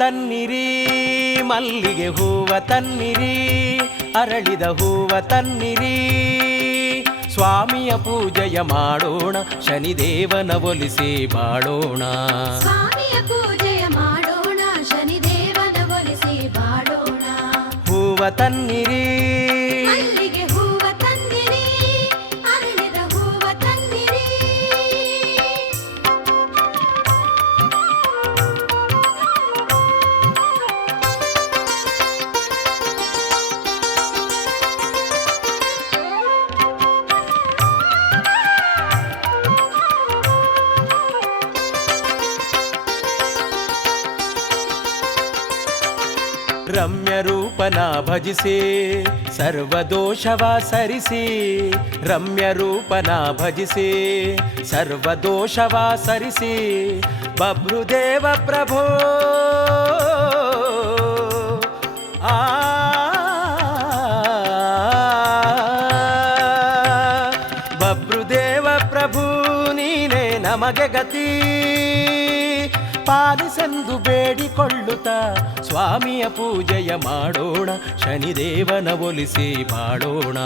ತನ್ನಿರಿ, ಮಲ್ಲಿಗೆ ಹೂವ ತನ್ನಿರಿ, ಅರಳಿದ ಹೂವ ತನ್ನಿರಿ. ಸ್ವಾಮಿಯ ಪೂಜೆಯ ಮಾಡೋಣ, ಶನಿದೇವನ ಒಲಿಸಿ ಬಾಳೋಣ. ಸ್ವಾಮಿಯ ಪೂಜೆಯ ಮಾಡೋಣ, ಶನಿದೇವನ ಒಲಿಸಿ ಬಾಳೋಣ. ಹೂವ ತನ್ನಿರಿ, ಮಲ್ಲಿಗೆ ಹೂವ ತನ್ನಿರಿ, ಅರಳಿದ ಹೂವ ತನ್ನಿರಿ. ರಮ್ಯ ರೂಪನ ಭಜಿಸಿ ಸರ್ವದೋಷವ ಸರಿಸಿ. ರಮ್ಯ ರೂಪನ ಭಜಿಸಿ ಸರ್ವದೋಷವ ಸರಿಸಿ. ಬಭ್ರುದೇವ ಪ್ರಭೋ ಆ ಬಭ್ರುದೇವ ಪ್ರಭು ನೀನೇ ನಮಗೆ ಗತಿ. ಪಾಲಿಸೆಂದು ಬೇಡಿಕೊಳ್ಳುತ್ತ ಸ್ವಾಮಿಯ ಪೂಜೆಯ ಮಾಡೋಣ, ಶನಿದೇವನ ಒಲಿಸಿ ಬಾಳೋಣ.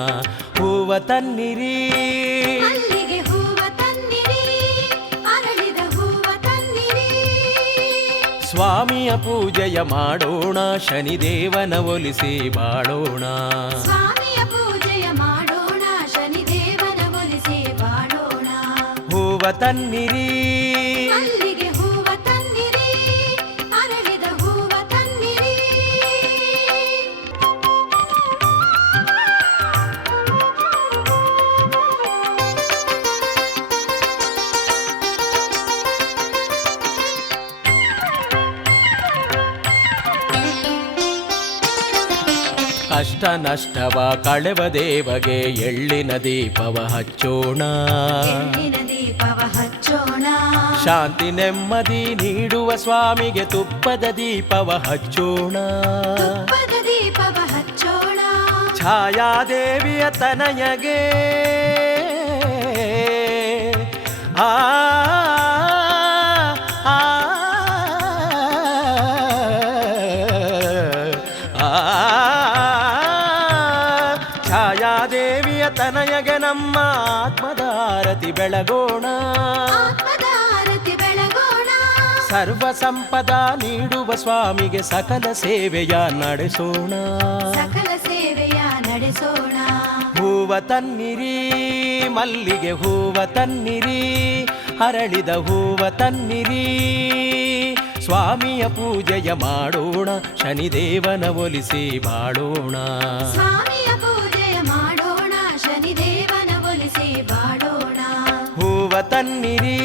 ಹೂವ ತನ್ನಿರಿ, ಮಲ್ಲಿಗೆ ಹೂವ ತನ್ನಿರಿ, ಅರಳಿದ ಹೂವ ತನ್ನಿರಿ. ಸ್ವಾಮಿಯ ಪೂಜೆಯ ಮಾಡೋಣ, ಶನಿದೇವನ ಒಲಿಸಿ ಬಾಳೋಣ. ಸ್ವಾಮಿಯ ಪೂಜೆಯ ಮಾಡೋಣ, ಶನಿದೇವನ ಒಲಿಸಿ ಬಾಳೋಣ. ಹೂವ ತನ್ನಿರಿ, ಮಲ್ಲಿಗೆ ಹೂವ ತನ್ನಿರಿ, ಅರಳಿದ ಹೂವ ತನ್ನಿರಿ. ಕಷ್ಟ ನಷ್ಟವ ಕಳೆವ ದೇವಗೆ ಎಳ್ಳಿನ ದೀಪವ ಹಚ್ಚೋಣ. ಎಳ್ಳಿನ ದೀಪವ ಹಚ್ಚೋಣ. ಶಾಂತಿ ನೆಮ್ಮದಿ ನೀಡುವ ಸ್ವಾಮಿಗೆ ತುಪ್ಪದ ದೀಪವ ಹಚ್ಚೋಣ. ತುಪ್ಪದ ದೀಪವ ಹಚ್ಚೋಣ. ಛಾಯಾದೇವಿಯ ತನಯಗೆ ಆ ಆ ಛಾಯಾದೇವಿಯ ತನಯಗೆ ನಮ್ಮ ಆತ್ಮದ ಆರತಿ ಬೆಳಗೋಣ. ಆತ್ಮದ ಆರತಿ ಬೆಳಗೋಣ. ಸರ್ವ ಸಂಪದ ನೀಡುವ ಸ್ವಾಮಿಗೆ ಸಕಲ ಸೇವೆಯ ನಡೆಸೋಣ. ಸಕಲ ಸೇವೆಯ ನಡೆಸೋಣ. ಹೂವ ತನ್ನಿರಿ, ಮಲ್ಲಿಗೆ ಹೂವ ತನ್ನಿರಿ, ಅರಳಿದ ಹೂವ ತನ್ನಿರಿ. ಸ್ವಾಮಿಯ ಪೂಜೆಯ ಮಾಡೋಣ, ಶನಿದೇವನ ಒಲಿಸಿ ಬಾಳೋಣ. ಸ್ವಾಮಿಯ ಪೂಜೆಯ ಮಾಡೋಣ, ಶನಿದೇವನ ಒಲಿಸಿ ಬಾಳೋಣ. ಹೂವ ತನ್ನಿರಿ,